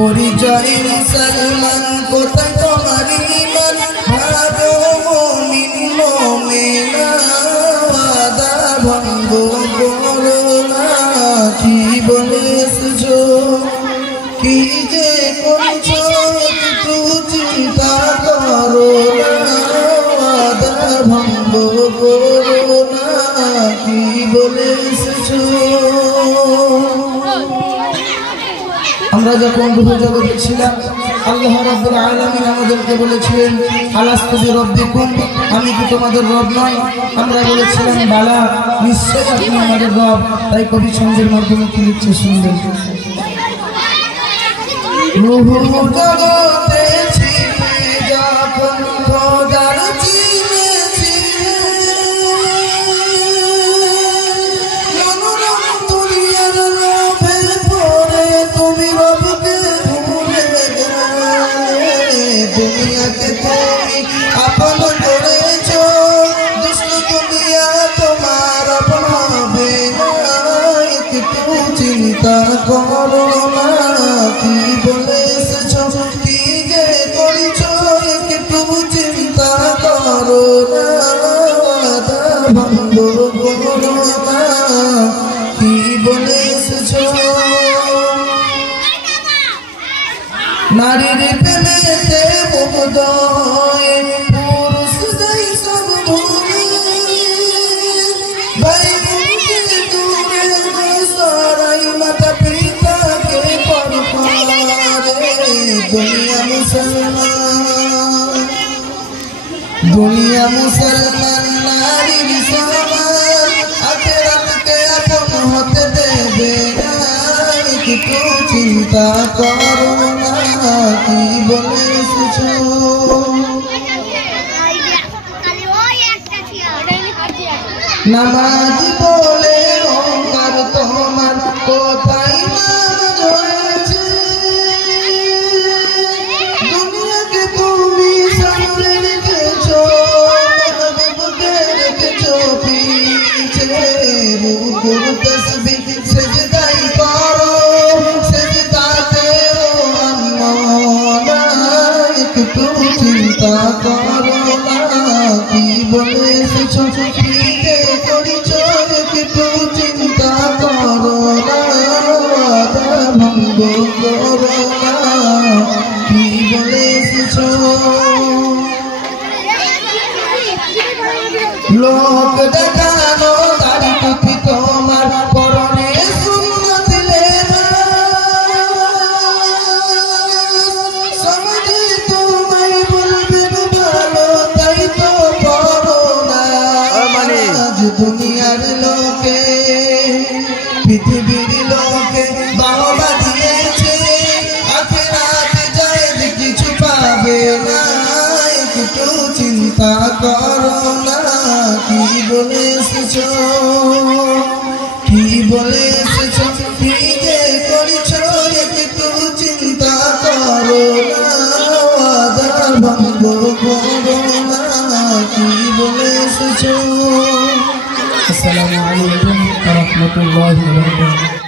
পরিচয় মুসলমান কোথায় তোমার ইমান ভালো মমিন মমিনা ওয়াদা ভঙ্গ করো না কি আমরা যখন গ্রহজগতে জগতে ছিলাম আল্লাহ রাব্বুল আলামিন আমাদেরকে বলেছিলেন আলাস্তু দেখুন আমি কি তোমাদের রব নয় আমরা বলেছিলাম বালা নিশ্চয় আপনি আমাদের রব। তাই কবি সঙ্গের মাধ্যমে কি লিখছে শুনবেন? জগতে চিন্তা করো না কি বলে এসেছ কি যে করেছ একটু চিন্তা করো না ওয়াদা করো না কি বলে এসেছ নারীর প্রেমেতে মুগ্ধ দুনিয়া মুসলমান নারীর সমান আখেরাতকে আপন হতে দেবে না একটু চিন্তা করো না কি বলে এসেছ নামাজ বলে লোক দেখানো দাড়ি টুপি তোমার পরনে সুন্নত সমাজে তোমায় বলবে ভালো তাই তো করো না আজ দুনিয়ার লোকে পৃথিবীর লোকে বাবা দিয়েছে। আখেরাত যায় কিছু পাবে না একটু চিন্তা করো না। বলে এসেছ কি বলে এসেছ কি যে করেছ? একটু চিন্তা করো আদার ভঙ্গ করো না। কি বলে এসেছ আসসালামু আলাইকুম রাহমাতুল্লাহি